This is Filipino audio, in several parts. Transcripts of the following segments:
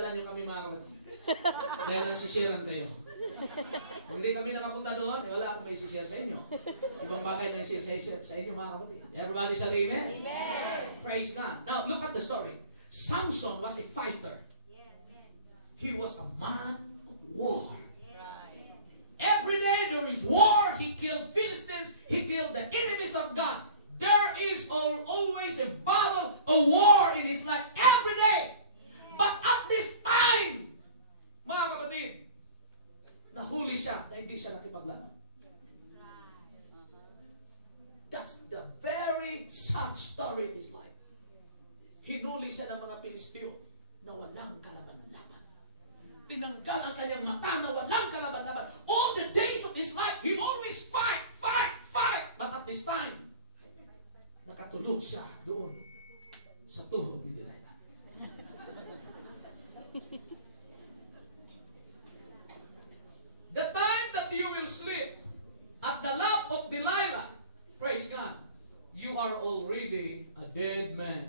kilala niyo kami mga kapatid. Dahil nagsisharean kayo. Kung hindi kami nakapunta doon, wala akong may share sa inyo. Ibang bagay na i-share sa inyo mga kapatid. Everybody say amen? Amen. Praise God. Now, look at the story. Samson was a fighter. He was a man of war. Every day there is war. He killed Philistines. He killed the enemies of God. There is always a battle, a war in his life every day. But at this time, mga kapatid, nahuli siya na hindi siya nakipaglaban. That's the very sad story in his life. Hinuli siya ng mga Pilisteo na walang kalaban-laban. Tinanggal ang kanyang mata na walang kalaban-laban. All the days of his life, he always fight. But at this time, nakatulog siya doon sa tuhod ni Delilah. The time that you will sleep at the lap of Delilah, praise God, you are already a dead man.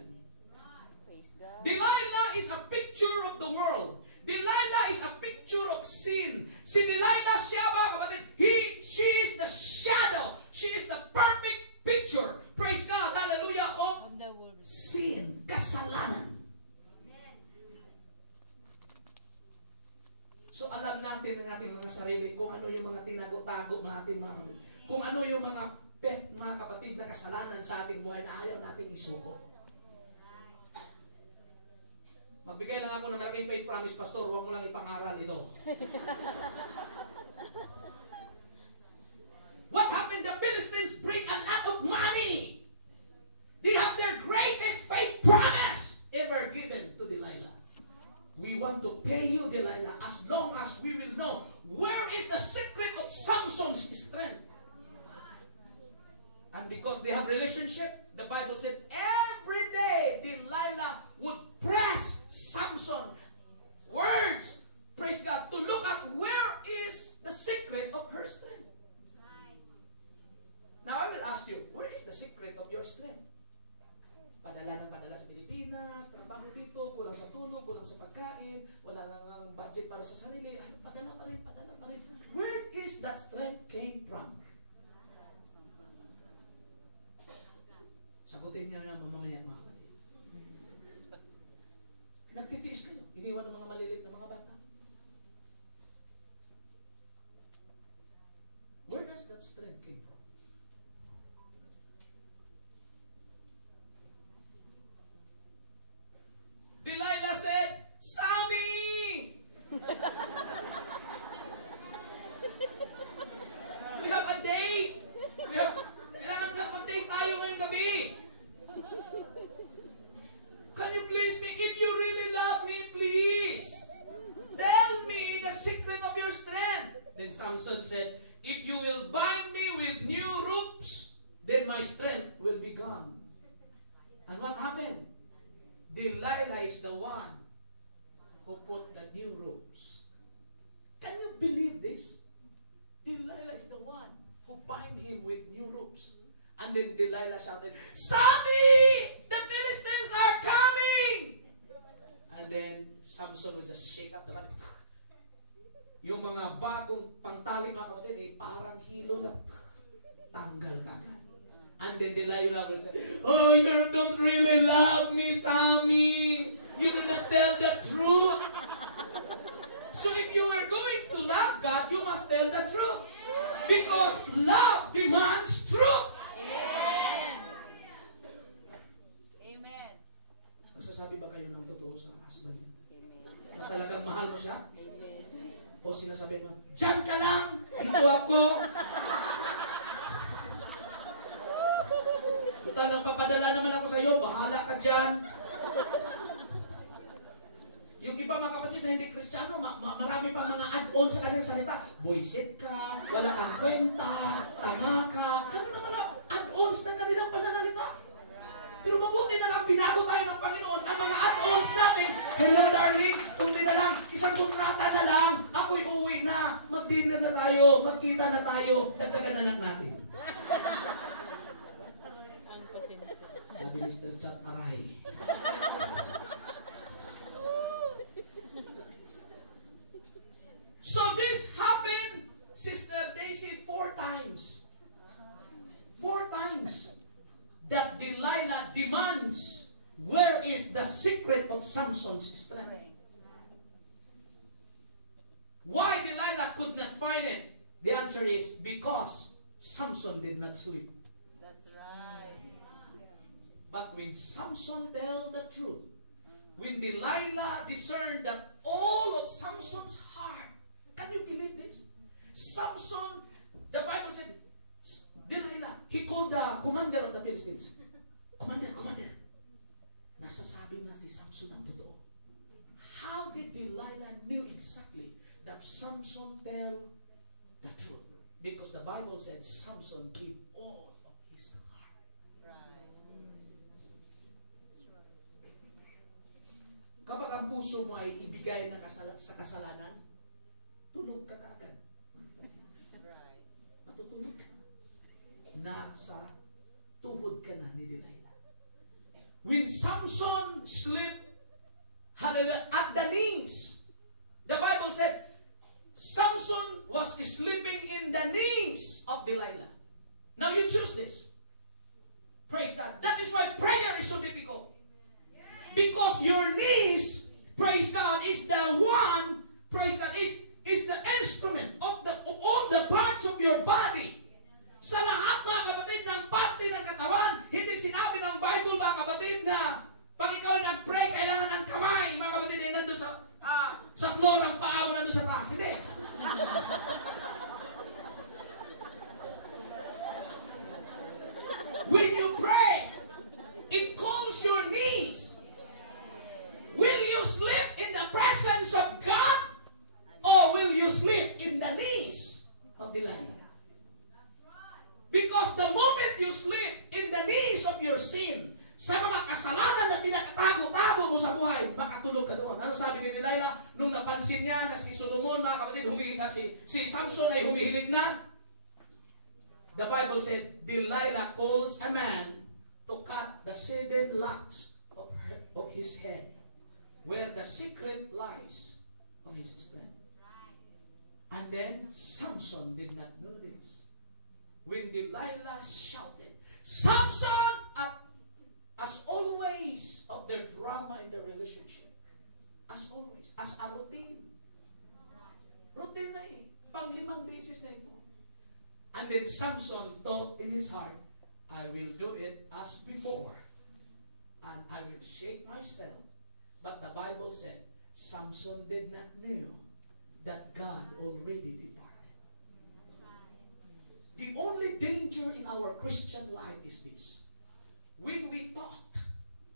Praise God. Delilah is a picture of the world. Delilah is a picture of sin. Si Delilah siya ba, kapatid? She is the shadow. She is the perfect picture. Praise God, hallelujah, of Of the world. sin, kasalanan. So alam natin ng ating mga sarili kung ano yung mga tinago-tago ng ating mga kapatid. Kung ano yung mga mga kapatid na kasalanan sa ating buhay na ayaw natin isuko. Magbigay lang ako ng malaking faith promise, Pastor. Huwag mo lang ipang-aral ito. What happened? The Philistines bring a lot of money. They have their greatest faith promise ever given to Delilah. We want to pay you, Delilah, as long as we will know where is the secret of Samson's strength. And because they have relationship, the Bible said every day Delilah would press Samson words, praise God, to look at where is the secret of her strength. Now I will ask you, where is the secret of your strength? Padala ng padala sa Pilipinas, trabaho dito, kulang sa tulog, kulang sa pagkain, wala nang budget para sa sarili, padala pa rin. Where is that strength came from? Sagutin niya nga mamamaya mga kapatid. Nagtitiis kayo. Iniwan ng mga maliliit na mga bata. Where does that strength came from? Delilah said, Sammy! We have a date. Kailangan na mag-date tayo ngayong gabi. Can you please me? If you really love me, please. Tell me the secret of your strength. Then Samson said, if you will bind me with new ropes, then my strength will be gone. And what happened? Delilah is the one who put the new ropes. Can you believe this? Delilah is the one who bind him with new ropes. And then Delilah shouted, Sammy! The Philistines are coming! And then Samson would just shake up the land. Yung mga bagong pangtali mga kapatid, parang hilo lang. Tanggal kagad. And then Delilah will say, oh, you don't really love me, Sammy. You do not tell the truth. So if you are going to love God, you must tell the truth. Because love demands truth. Amen. Masasabi ba kayo ng totoo sa husband niyo? Na talagang mahal mo siya? Amen. O sinasabi mo, diyan ka lang, dito ako. Kita nang papadala naman ako sa iyo, bahala ka dyan. Yung iba mga kapatid na hindi Kristiyano, marami pa mga add-on sa kanyang salita. Boyset ka, wala kang kwenta, tanga ka. Ganun naman ang add-ons ng kanilang pananalita. Pero mabuti na lang, binago tayo ng Panginoon ang mga add-ons natin. Hello darling, kundi na lang, isang kontrata na lang, ako'y uwi na, mag-dinner na tayo, magkita na tayo, dagdagan na lang natin. Ang pasensya. Sabi Mr. Chat Aray. Samson's strength. Why Delilah could not find it? The answer is because Samson did not sleep. That's right. But when Samson tell the truth, when Delilah discerned that all of Samson's heart, can you believe this? Samson, the Bible said, Delilah, he called the commander of the Philistines. Commander, nasasabi na si Samson ang totoo. How did Delilah knew exactly that Samson tell the truth? Because the Bible said Samson gave all of his heart. Kapag ang puso mo ay ibigay na sa kasalanan, tulog ka kaagad. Matutulog ka. Nasa tuhod ka na ni Delilah. When Samson slept, hallelujah, at the knees, the Bible said, Samson was sleeping in the knees of Delilah. Now you choose this. Praise God. That is why prayer is so difficult. Because your knees, praise God, is the one, praise God, is the instrument of all the parts of your body. Sa lahat, mga kapatid, ng parte ng katawan, hindi sinabi ng Bible, mga kapatid, na pag ikaw nag-pray, kailangan ang kamay, mga kapatid, ay nandun sa floor ang paa mo nandun sa taas. Hindi. When you pray, it calls your knees. Will you sleep in the presence of God, or will you sleep in the knees of Delilah? Because the moment you sleep in the knees of your sin, sa mga kasalanan na pinakatago-tago mo sa buhay, makatulog ka doon. Ano sabi ni Delilah? Nung napansin niya na si Solomon, mga kapatid, si Samson ay humihiling na, the Bible said, Delilah calls a man to cut the 7 locks of his head, where the secret lies of his strength. And then Samson did not know this. When Delilah shouted, Samson, as always of their drama in their relationship, as always, as a routine. Routine na eh. Pang-5 beses na ito. And then Samson thought in his heart, I will do it as before, and I will shake myself. But the Bible said, Samson did not know that God already departed. The only danger in our Christian life is this. When we thought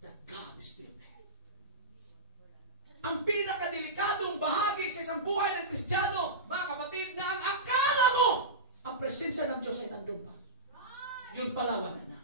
that God is still there. Ang pinakadelikadong bahagi sa isang buhay ng Kristiyano, mga kapatid, na ang akala mo, ang presensya ng Diyos ay nandun pa. Yun pala wala na.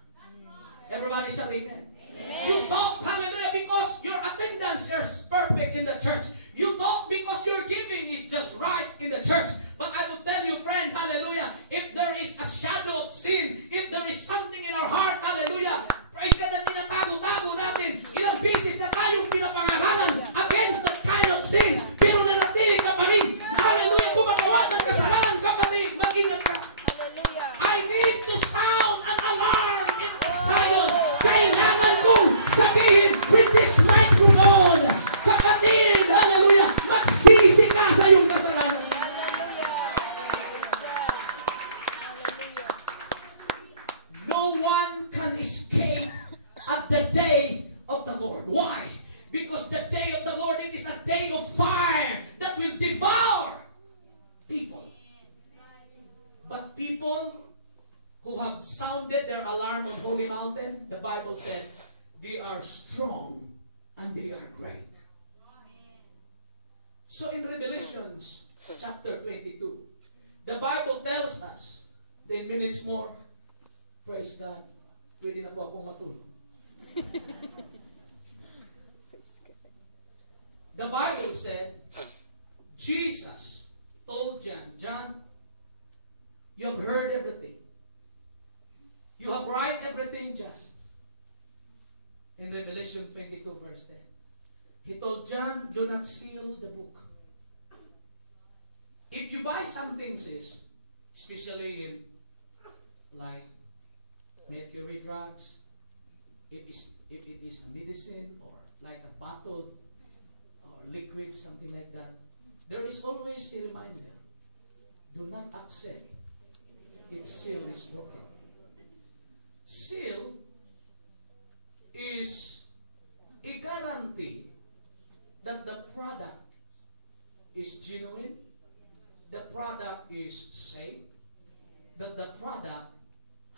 Everybody shout amen. You thought, hallelujah, because your attendance is perfect in the church. You thought because your giving is just right in the church. But I will tell you, friend, hallelujah, if there is a shadow of sin, if there is something in our heart, hallelujah, praise God, na tinatago-tago natin, ilang beses na tayong pinapangaralan against that kind of sin, pero nanatili ka pa rin. Hallelujah, gumagawa ng kasalanan, kapatid, mag-ingat ka. Hallelujah. I need to sound an alarm in Zion. Kailangan kong sabihin with this microphone, kapatid, hallelujah, magsisi ka sa iyong kasalanan. No one can escape at the day of the Lord. Why? Because the day of the Lord, it is a day of fire that will devour people. But people who have sounded their alarm on Holy Mountain, the Bible said, they are strong and they are great. So in Revelations chapter 22, the Bible tells us, 10 minutes more, praise God, pwede na po akong matulog. The Bible said, Jesus told John, John, you have heard everything. You have read everything, John. In Revelation 22 verse 10. He told John, do not seal the book. If you buy something, sis, especially in like mercury drugs, if it is medicine or like a bottle there is always a reminder. Do not accept if seal is broken. Seal is a guarantee that the product is genuine, the product is safe, that the product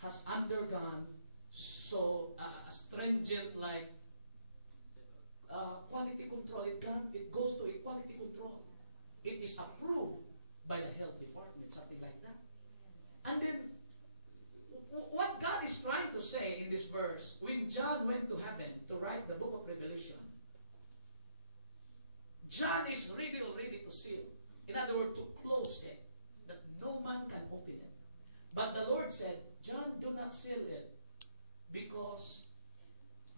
has undergone stringent like quality control. It goes to a quality control. It is approved by the health department, something like that. And then, what God is trying to say in this verse, when John went to heaven to write the book of Revelation, John is ready already to seal. In other words, to close it, that no man can open it. But the Lord said, John, do not seal it because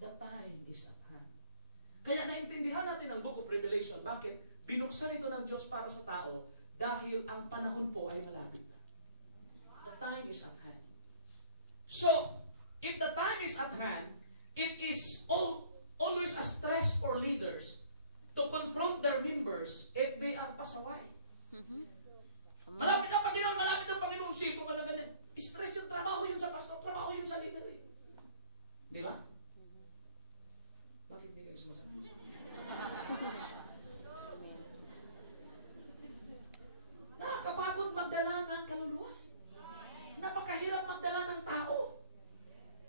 the time is at hand. Kaya naintindihan natin ang book of Revelation. Bakit? Binuksan ito ng Diyos para sa tao dahil ang panahon po ay malapit na. The time is at hand. So, if the time is at hand, it is always a stress for leaders to confront their members if they are pasaway. Malapit ang Panginoon, malapit ang Panginoon, siso ka na ganyan. Stress yung trabaho yun sa pastor, trabaho yun sa leader eh. Di ba? Bakit hindi kayo sumasagot? Nakakapagod magdala ng kaluluwa. Napakahirap magdala ng tao.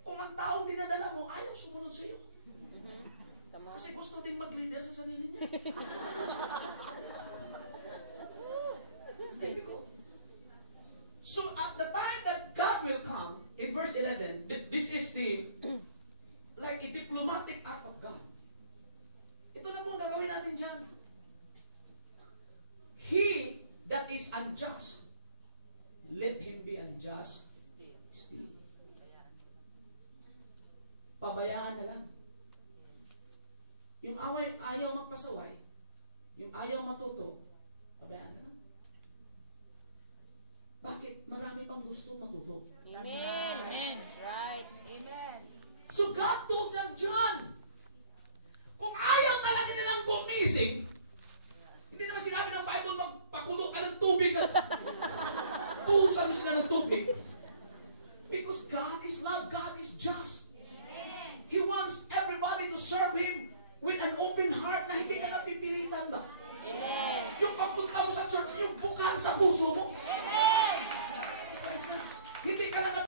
Kung ang taong dinadala mo, ayaw sumunod sa iyo. Kasi gusto ding mag-leader sa sarili niya. So at the time that God will come, in verse 11, this is like a diplomatic act of God. Ito na pong gagawin natin dyan. He that is unjust, let him be unjust still. Pabayaan na lang. Yung ayaw magpasaway, yung ayaw matuto, pabayaan na lang. Bakit? Marami pang gusto matuto. Amen. Amen. Right. Amen. So God told John, kung ayaw talaga nilang gumising, hindi naman sinabi ng Bible magpakulo ka ng tubig at tuhusan mo sila ng tubig. Because God is love, God is just. He wants everybody to serve Him with an open heart na hindi ka napipilitan ba? Amen. Yung pagpunta mo sa church, yung bukal sa puso mo. Amen. Hindi ka lang